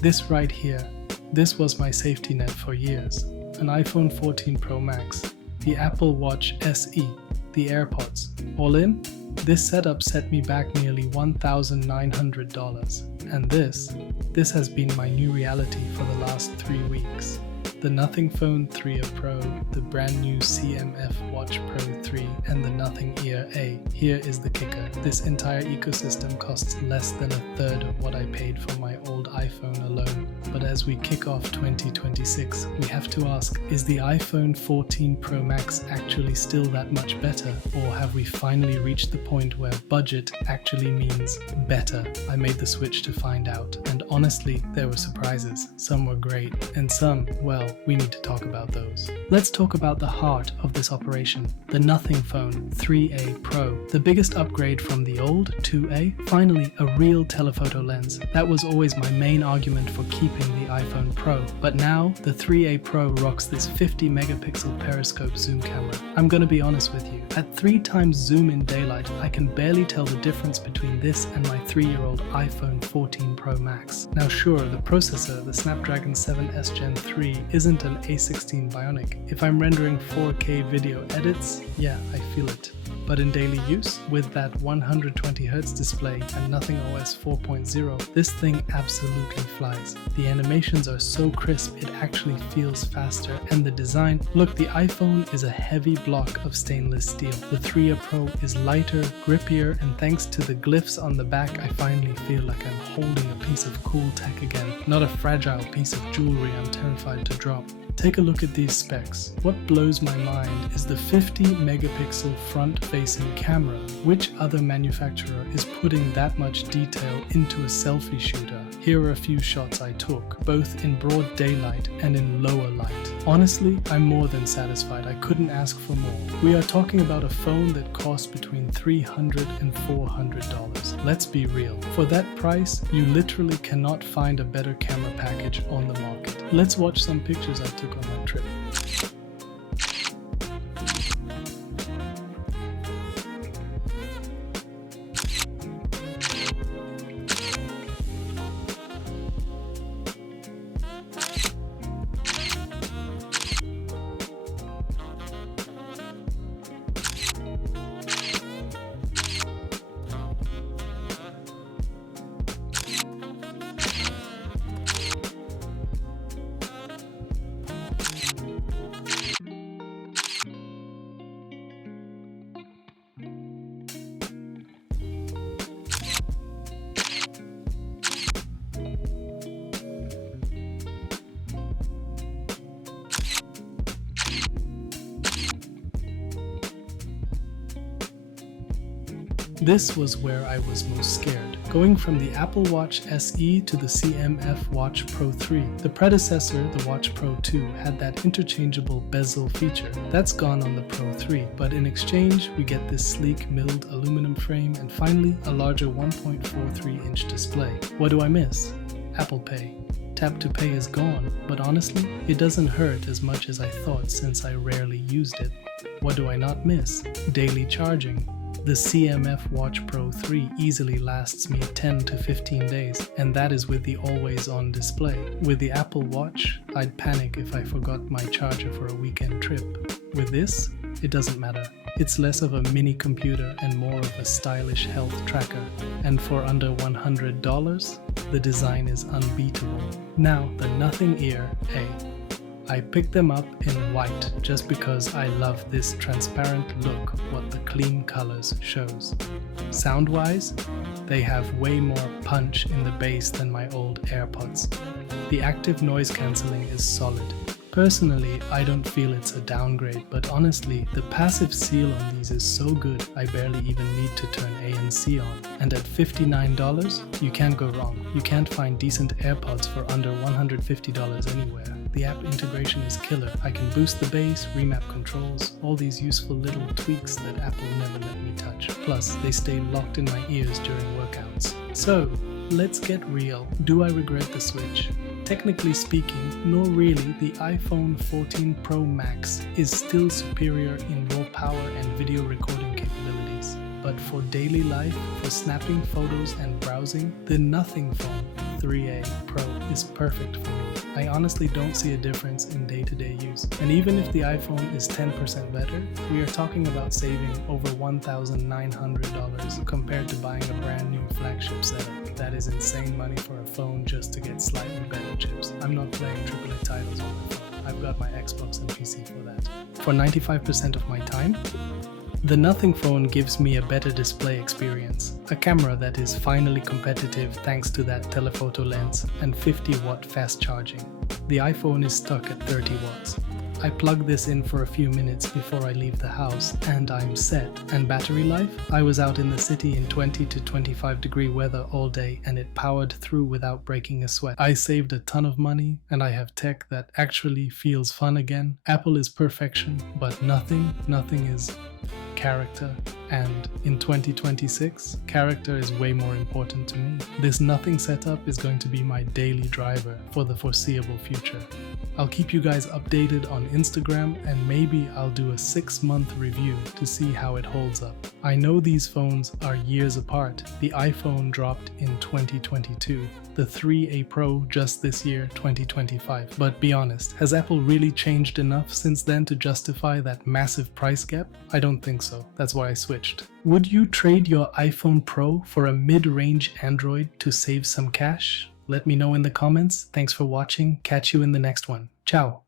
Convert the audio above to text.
This right here, this was my safety net for years. An iPhone 14 Pro Max, the Apple Watch SE, the AirPods. All in, this setup set me back nearly $1,900. And this has been my new reality for the last 3 weeks. The Nothing Phone 3 Pro, the brand new CMF Watch Pro 3, and the Nothing Ear A. Here is the kicker. This entire ecosystem costs less than a third of what I paid for my old iPhone alone. But as we kick off 2026, we have to ask, is the iPhone 14 Pro Max actually still that much better? Or have we finally reached the point where budget actually means better? I made the switch to find out, and honestly, there were surprises. Some were great, and some, well, we need to talk about those. Let's talk about the heart of this operation, the Nothing Phone 3A Pro. The biggest upgrade from the old 2A, finally a real telephoto lens. That was always my main argument for keeping the iPhone Pro, but now the 3A Pro rocks this 50 megapixel periscope zoom camera. I'm gonna be honest with you, at 3 times zoom in daylight, I can barely tell the difference between this and my 3-year-old iPhone 14 Pro Max. Now sure, the processor, the Snapdragon 7S Gen 3, isn't an A16 Bionic. If I'm rendering 4K video edits, yeah, I feel it. But in daily use, with that 120Hz display and Nothing OS 4.0, this thing absolutely flies. The animations are so crisp, it actually feels faster, and the design, look, the iPhone is a heavy block of stainless steel. The 3A Pro is lighter, grippier, and thanks to the glyphs on the back, I finally feel like I'm holding a piece of cool tech again, not a fragile piece of jewelry I'm terrified to drop. Take a look at these specs. What blows my mind is the 50 megapixel front-facing camera. Which other manufacturer is putting that much detail into a selfie shooter? Here are a few shots I took, both in broad daylight and in lower light. Honestly, I'm more than satisfied. I couldn't ask for more. We are talking about a phone that costs between $300 and $400. Let's be real. For that price, you literally cannot find a better camera package on the market. Let's watch some pictures I took on my trip. This was where I was most scared. Going from the Apple Watch SE to the CMF Watch Pro 3. The predecessor, the Watch Pro 2, had that interchangeable bezel feature. That's gone on the Pro 3, but in exchange, we get this sleek milled aluminum frame and finally a larger 1.43-inch display. What do I miss? Apple Pay. Tap to Pay is gone, but honestly, it doesn't hurt as much as I thought since I rarely used it. What do I not miss? Daily charging. The CMF Watch Pro 3 easily lasts me 10 to 15 days, and that is with the always-on display. With the Apple Watch, I'd panic if I forgot my charger for a weekend trip. With this, it doesn't matter. It's less of a mini computer and more of a stylish health tracker. And for under $100, the design is unbeatable. Now, the Nothing Ear A. I picked them up in white just because I love this transparent look, what the clean colors shows. Sound-wise, they have way more punch in the bass than my old AirPods. The active noise cancelling is solid. Personally, I don't feel it's a downgrade, but honestly, the passive seal on these is so good I barely even need to turn ANC on. And at $59, you can't go wrong. You can't find decent AirPods for under $150 anywhere. The app integration is killer. I can boost the bass, remap controls, all these useful little tweaks that Apple never let me touch. Plus, they stay locked in my ears during workouts. So, let's get real. Do I regret the switch? Technically speaking, no really, the iPhone 14 Pro Max is still superior in raw power and video recording capabilities. but for daily life, for snapping photos and browsing, the Nothing Phone 3A Pro is perfect for me. I honestly don't see a difference in day-to-day use. And even if the iPhone is 10% better, we are talking about saving over $1,900 compared to buying a brand new flagship setup. That is insane money for a phone just to get slightly better chips. I'm not playing AAA titles on my phone. I've got my Xbox and PC for that. For 95% of my time, the Nothing Phone gives me a better display experience, a camera that is finally competitive thanks to that telephoto lens and 50-watt fast charging. The iPhone is stuck at 30 watts. I plug this in for a few minutes before I leave the house and I'm set. And battery life? I was out in the city in 20 to 25 degree weather all day and it powered through without breaking a sweat. I saved a ton of money and I have tech that actually feels fun again. Apple is perfection, but nothing is character, and in 2026, character is way more important to me. This Nothing setup is going to be my daily driver for the foreseeable future. I'll keep you guys updated on Instagram and maybe I'll do a 6-month review to see how it holds up. I know these phones are years apart. The iPhone dropped in 2022, the 3A Pro just this year, 2025. But be honest, has Apple really changed enough since then to justify that massive price gap? I don't think so. That's why I switched. Would you trade your iPhone Pro for a mid-range Android to save some cash? Let me know in the comments. Thanks for watching. Catch you in the next one. Ciao.